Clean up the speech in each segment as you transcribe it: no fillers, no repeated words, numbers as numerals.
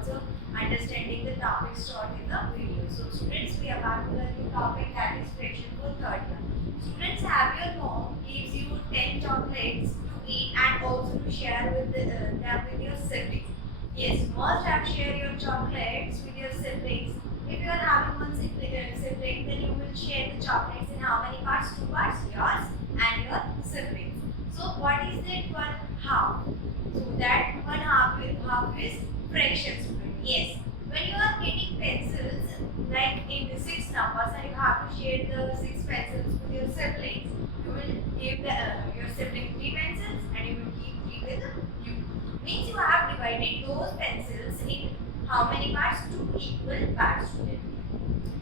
also understanding the topics taught in the video. So students, we are back to the new topic, that is fraction for third year. Students, have your mom gives you 10 chocolates to eat and also to share with them with your siblings. Yes, must have share your chocolates with your siblings. If you are having one sibling, then you will share the chocolates in how many parts? Two parts, yours and your siblings. So what is that one half? So that one half is fraction, student. Yes. When you are getting pencils, like in the 6 numbers, and you have to share the 6 pencils with your siblings, you will give your sibling 3 pencils and you will keep 3 with you. Means you have divided those pencils in how many parts? 2 equal parts, student.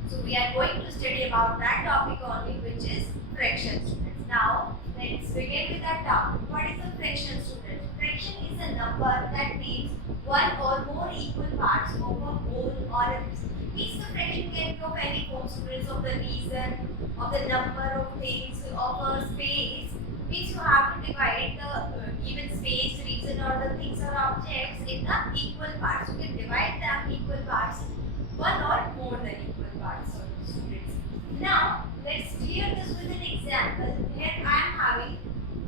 So we are going to study about that topic only, which is fraction, students. Now let's begin with that topic. What is a fraction, students? Fraction is a number that means one or more equal parts of a whole or a reason. Means the fraction can be of any form, students, of the reason, of the number of things, of a space. Means you have to divide the given space, reason, or the things or objects in the equal parts. You can divide them equal parts, one or more than equal parts, students. Now let's clear this with an example. Here I am having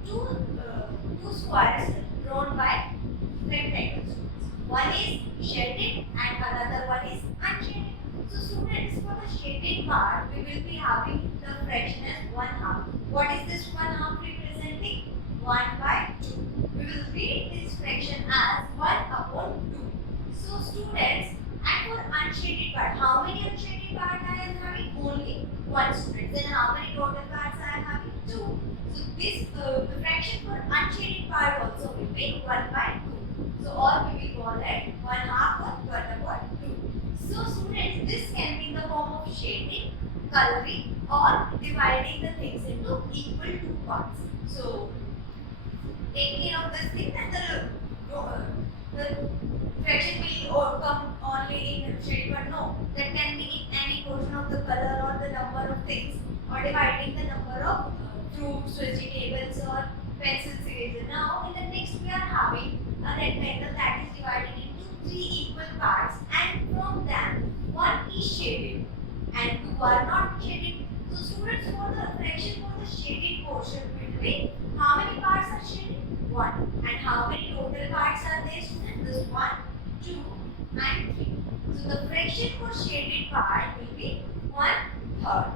two squares drawn by rectangles. One is shaded and another one is unshaded. So students, for the shaded part, we will be having the fraction as 1/2. What is this 1/2 representing? 1/2. We will read this fraction as 1/2. So students, and for unshaded part, how many unshaded parts I am having? Only one, student. Then how many total parts I am having? 2. So this the fraction for unshaded part also will be 1/2. So or we will call it 1/2 or 1/2. So students, this can be in the form of shading, coloring, or dividing the things into equal 2 parts. So take care of this thing, and the fraction will come only in shade, but no, that can be in any portion of the color or the number of things, or dividing the number of fruits, vegetables, or pencils, eraser. Now in the next we are having a rectangle that is divided into 3 equal parts, and from them one is shaded and 2 are not shaded. So students, for the fraction for the shaded portion will be, how many parts are shaded? 1. And how many total parts are there, students? This 1, 2 and 3. So the fraction for shaded part will be 1/3.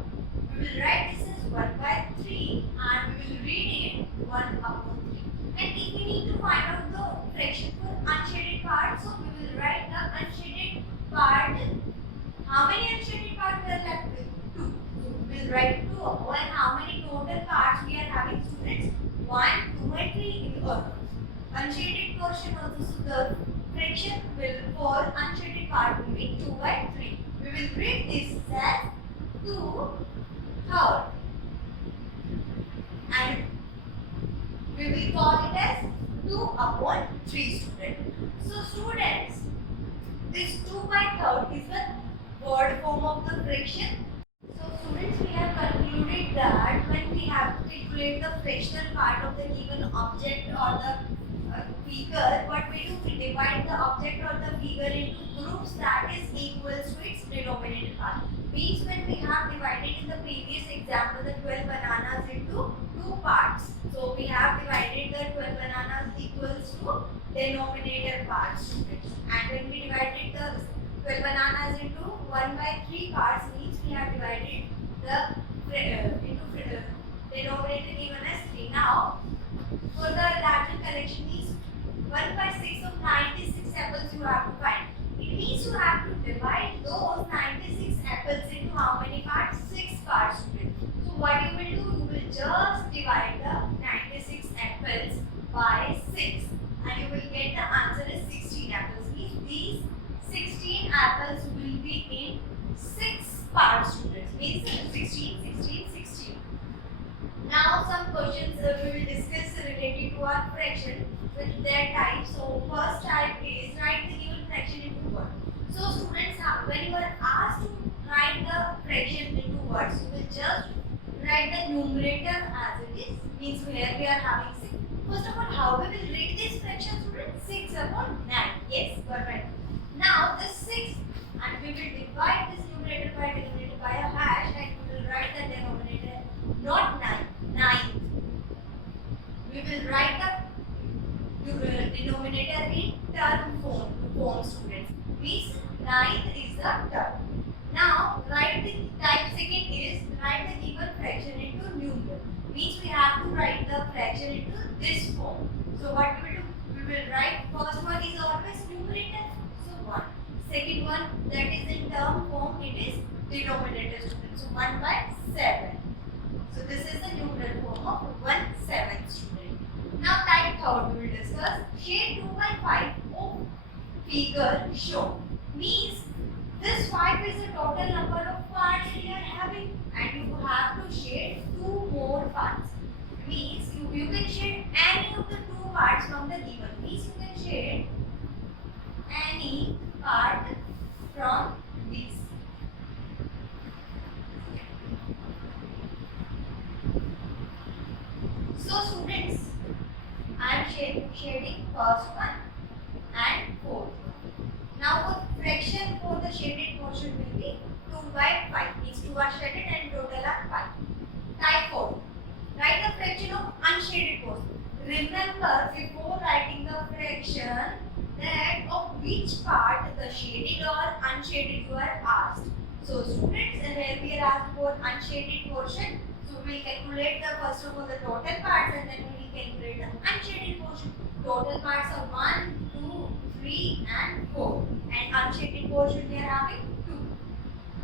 We will write this as 1/3 and we will read it 1/3. And if we need to find out the fraction for unshaded part, so we will write the unshaded part. How many unshaded parts we are left with? 2. So we will write 2/1. How many total parts we are having, students? 1, 2 and 3 in the unshaded portion also. So the fraction will for unshaded part will be 2/3. We will read this as 2/3 and we will call it as 2/3, student. So students, this 2/3 is the word form of the fraction. So students, we have concluded that when we have to calculate the fractional part of the given object or the figure, what we do, we divide the object or the figure into groups that is equals to its denominator part. Means when we have divided in the previous example the 12 bananas into 2 parts. So we have divided the 12 bananas equals to denominator parts, students. And when we divided the 12 bananas into 1/3 parts, means we have divided the into denominator given as 3. Now for the larger collection means 1/6 of 96 apples you have to find. It means you have to divide those 96 apples into how many parts? 6 parts, students. So what you will do, you will just divide the 96 apples by 6 and you will get the answer is 16 apples. Means these 16 apples will be in 6 parts, students. Means 16, 16, 16. Now some questions we will discuss related to our fraction with their type. So first type is write the given fraction into words. So students, when you are asked to write the fraction into words, you will just write the numerator as it is. Means here we are having 6. First of all, how we will read this fraction, students? 6/9. Yes, perfect. Now ninth is the term. Now write the type second is write the given fraction into numeral. Means we have to write the fraction into this form. So what we will do? We will write first one is always numerator. So 1. Second one that is in term form, it is denominator student. So 1 by 7. So this is the numeral form of 1/7 student. Now type third we will discuss. Shade 2 by 5 of figure shown. Means this 5 is the total number of parts we are having and you have to shade 2 more parts. Means you can shade any of the 2 parts from the given. Means you can shade any part from this. So students, I am shading first one and fourth one. Now for fraction for the shaded portion will be 2 by 5. Means 2 are shaded and total are 5. Type 4. Write the fraction of unshaded portion. Remember before writing the fraction that of which part the shaded or unshaded you are asked. So students, here we are asked for unshaded portion. So we will calculate the first of all the total parts and then we will calculate the unshaded portion. Total parts are 1, 2, 3 and 4. And unshaded portion we are having 2.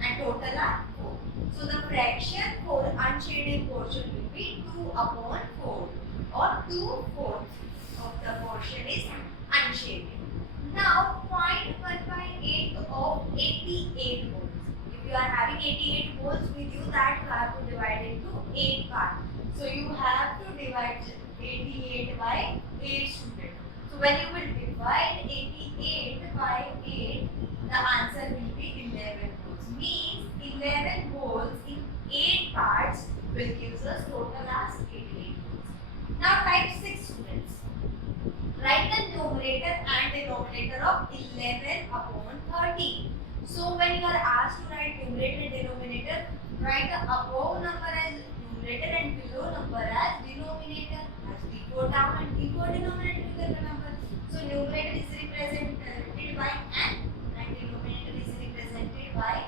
And total are 4. So the fraction for unshaded portion will be 2 upon 4 or 2/4 of the portion is unshaded. Now find 1/8 of 88 wholes. If you are having 88 wholes with you, that you have to divide into 8 parts. So you have to divide 88 by 8 students. So when you will divide 88 by 8, the answer will be 11 wholes. Means 11 wholes in 8 parts will give us total as 88 wholes. Now type 6 students. Write the numerator and denominator of 11 upon 13. So when you are asked to write numerator and denominator, write the above number as numerator and below number as denominator. As we go down and we go denominator, you can remember. So numerator is represented by n and denominator is represented by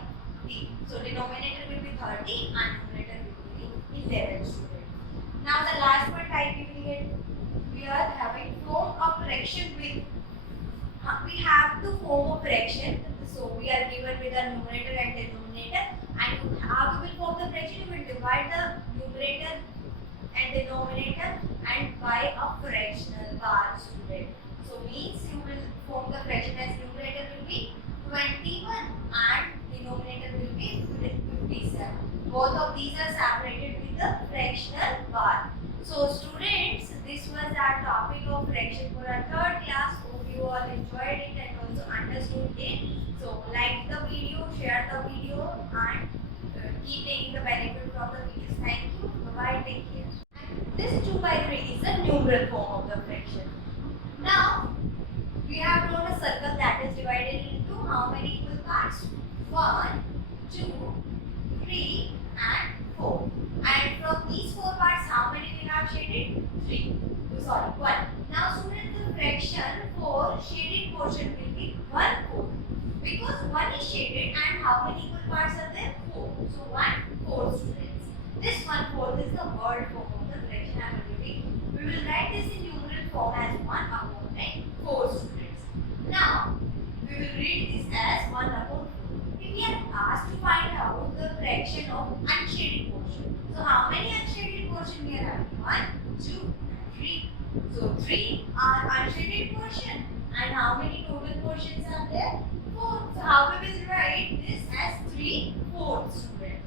d. So denominator will be 30 and numerator will be 11 students. Now the last one type you will get. We are having form of fraction with. We have to form a fraction. So we are given with a numerator and denominator, and how we will form the fraction? You will divide the numerator and denominator and by a fractional bar student. So means you will form the fraction as numerator will be 21 and denominator will be 57. Both of these are separated with the fractional bar. So students, this was our topic of fraction for our third class. Hope you all enjoyed it and also understood it. So like the video, share the video and keep taking the benefit from the videos. Thank you. Bye-bye. Take care. And this 2/3 is the numeral form of the fraction. Now, we have drawn a circle that is divided into how many equal parts? 1, 2, 3 and 4. And from these 4 parts, how many we have shaded? 3. Oh, sorry, 1. Now students, the fraction for shaded portion will be 1/4. Because 1 is shaded and how many equal parts are there? 4. So 1/4 students. This 1/4 is the word form of the fraction I am giving. We will write this in numeral form as 1/4 students. Now we will read this as 1/4. If we are asked to find out the fraction of unshaded portion. So how many unshaded portion we are having? 1, 2, 3. So 3 are unshaded portion. And how many total portions are there? 4. So how we will write this as 3/4 student.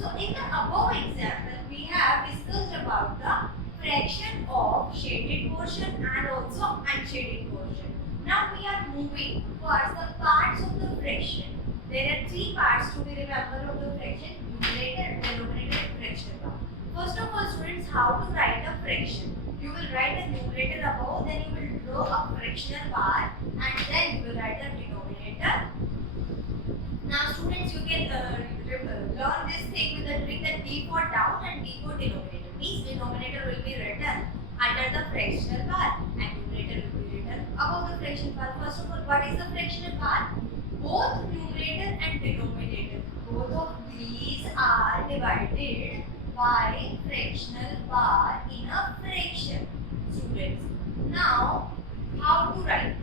So in the above example, we have discussed about the fraction of shaded portion and also unshaded portion. Now we are moving towards the parts of the fraction. There are 3 parts to be remembered of the fraction: numerator, denominator, and fraction part. First of all students, how to write a fraction? You will write the numerator above, then you will draw a fractional bar and then you will write the denominator. Now students, you can learn this thing with the trick that D for down and D for denominator. Means denominator will be written under the fractional bar and numerator will be written numerator. About the fractional part, first of all, what is the fractional part? Both numerator and denominator, both of these are divided by fractional part in a fraction, students. Now, how to write?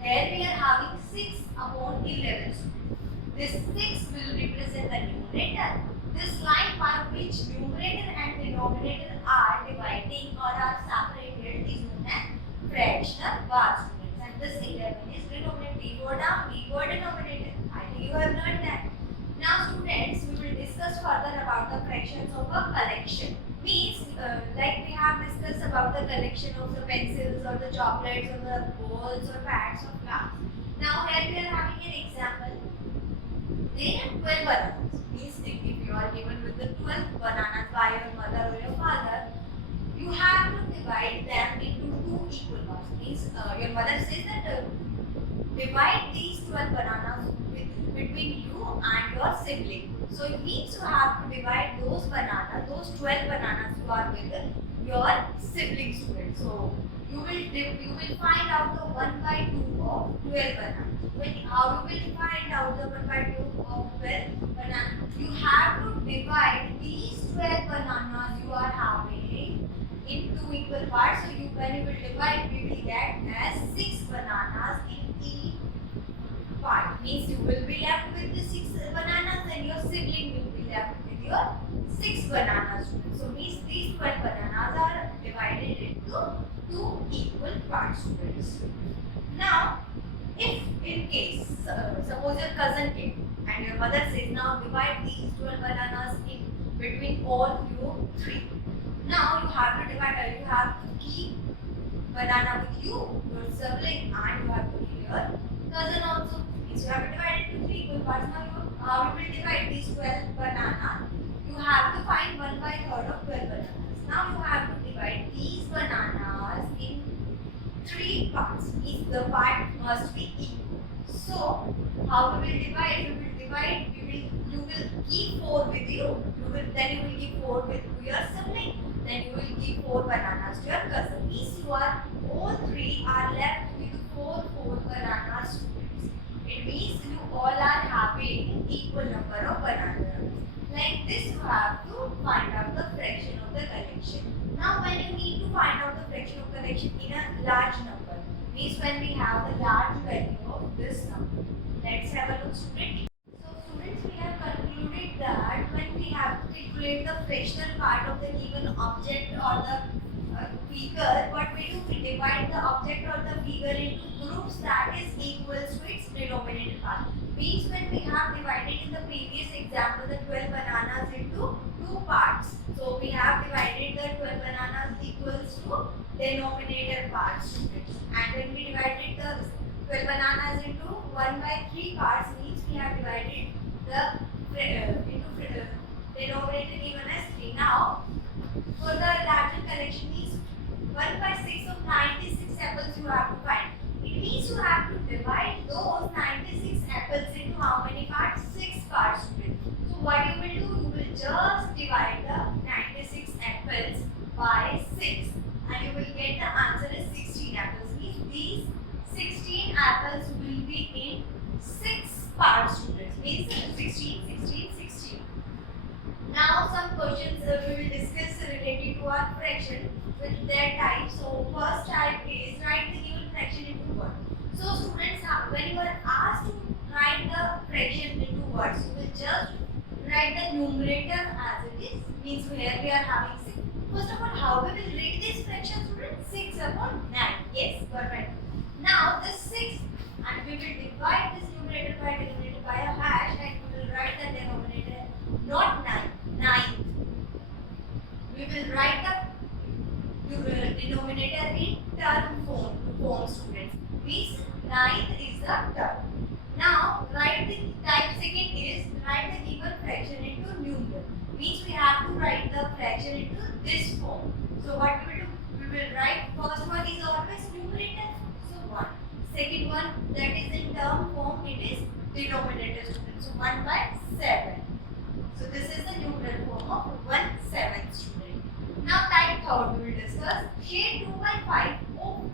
Here we are having 6 upon 11. This 6 will represent the numerator. This line by which numerator and denominator are dividing or are separated is known as fractional part, students. And this 11 is denominator. We go down, we go denominator. I think you have learned that. Now, students, we will discuss further about the fractions of a collection. Means, like we have discussed about the collection of the pencils or the chocolates or the balls or pads of glass. Now, here we are having an example. There are 12 bananas. Means, if you are given with the 12 bananas by your mother or your father, you have to divide them into 2 equal parts. Means, your mother says that divide these 12 bananas between you and your sibling. So it means you have to divide those bananas, those 12 bananas you are with your sibling, student. So you will find out the 1 by 2 of 12 bananas. How you will find out the 1 by 2 of 12 bananas? You have to divide these 12 bananas you are having in 2 equal parts. So when you will divide, we will get as 6 bananas in each part. Means you will be left with the 6 bananas and your sibling will be left with your 6 bananas. So means these 12 bananas are divided into 2 equal parts, students. Now, if in case, suppose your cousin came and your mother says, now divide these 12 bananas in between all you 3. Now you have to divide, you have to keep banana with you, your sibling, and you have to keep your cousin also. So you have to divide it into 3 equal parts. Now how you will divide these 12 bananas? You have to find 1 by 3rd of 12 bananas. Now you have to divide these bananas in 3 parts. If the part must be equal. So how we will divide? You will keep 4 with you. Then you will give 4 with your sibling. Then you will give 4 bananas to your cousin. Means you are all 3 are left with 4 bananas, students. It means you all are having equal number of bananas. Like this, you have to find out the fraction of the collection. Now, when you need to find out the fraction of collection in a large number, means when we have the large value of this number. Let's have a look, student. So, students, we have concluded that when we have to calculate the fractional part of the given object or the figure, what we do, we divide the object or the figure into groups that is equals to its denominator part. Means when we have divided in the previous example the 12 bananas into 2 parts. So we have divided the 12 bananas equals to denominator parts. And when we divided the 12 bananas into 1 by 3 parts, means we have divided the into denominator given as 3. Now, for the larger collection means 1 by 6 of 96 apples you have to find. It means you have to divide those 96 apples into how many parts? 6 parts. So what you will do? You will just divide the 96 apples by 6 and you will get the answer is 16 apples. Means these 16 apples will be in 6 parts, students. Means 16, 16, 16. Now some questions we will discuss related to our fraction with their types. So first type is write the given fraction into words. So students, when you are asked to write the fraction into words, you will just write the numerator as it is. Means here we are having 6. First of all, how we will read this fraction, students? 6 upon 9. Yes, perfect. Now this 6 and we will divide this numerator by denominator by a hash and we will write the denominator not 9, 9. We will write the denominator in term form, students. Means 9th is the term. Now write the type second is write the given fraction into numeral. Means we have to write the fraction into this form. So what we will do? We will write first one is always numerator. So 1. Second one that is in term form, it is denominator, students. So 1 by 7. So this is the numeral form of 1/7, student. Now type third we will discuss. Shade 2 by 5 of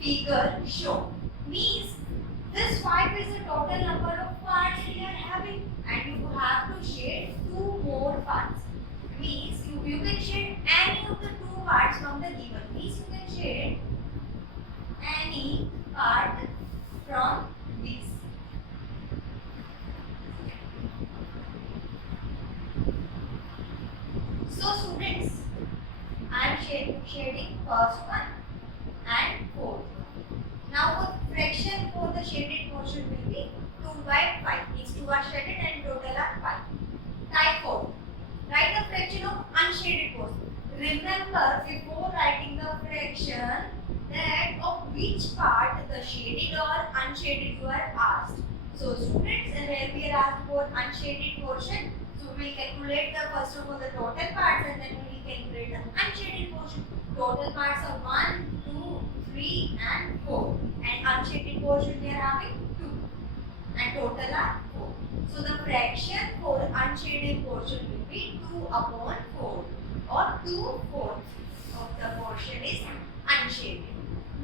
figure shown. Means this 5 is the total number of parts we are having, and you have to shade 2 more parts. Means you can shade any of the 2 parts from the given. Means you can shade any part from this. So students, I am shading first one and fourth one. Now the fraction for the shaded portion will be 2 by 5. These 2 are shaded and total are 5. Type 4. Write the fraction of unshaded portion. Remember before writing the fraction that of which part the shaded or unshaded you are asked. So students, here we are asked for unshaded portion. So we will calculate the first of all the total parts and then we will calculate the unshaded portion. Total parts are 1, 2, 3 and 4. And unshaded portion we are having 2. And total are 4. So the fraction for unshaded portion will be 2 upon 4 or 2/4 of the portion is unshaded.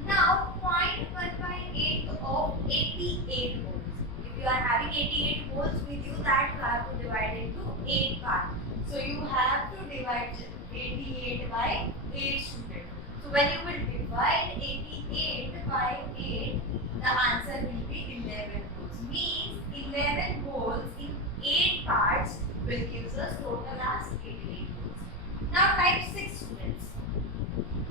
Now find 1 by 8 of 88 wholes. If you are having 88 wholes with you, that you have to divide into 8 parts. So you have to divide 88 by 8 students. So when you will divide 88 by 8, the answer will be 11 wholes. Means 11 wholes in 8 parts will give us total as 88 wholes. Now type 6 students.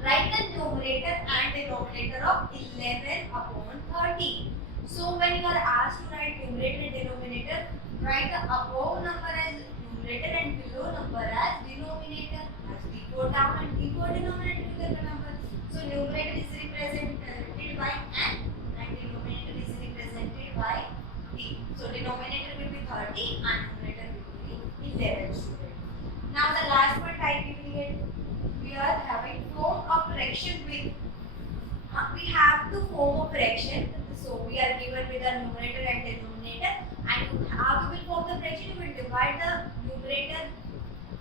Write the numerator and denominator of 11 upon 13. So when you are asked to write numerator and denominator, write the above number as numerator and below number as denominator. As we go down and we go denominator, you can remember. So numerator is represented by n and denominator is represented by d. So denominator will be 30 and numerator will be 11 students. Now the last one type you will get. We are having form of fraction with. We have to form a fraction. So we are given with the numerator and denominator, and how we will form the fraction? We will divide the numerator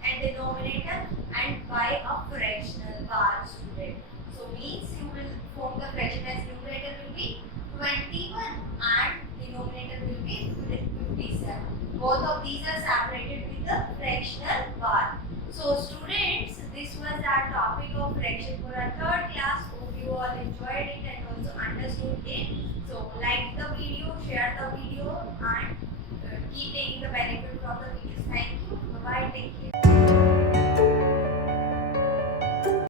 and denominator and by a fractional bar student. So means you will form the fraction as numerator will be 21 and denominator will be 57. Both of these are separated with the fractional bar. So students, this was our topic of fraction for our 3rd class. Hope you all enjoyed it and also understood it. So like the video, share the video and keep taking the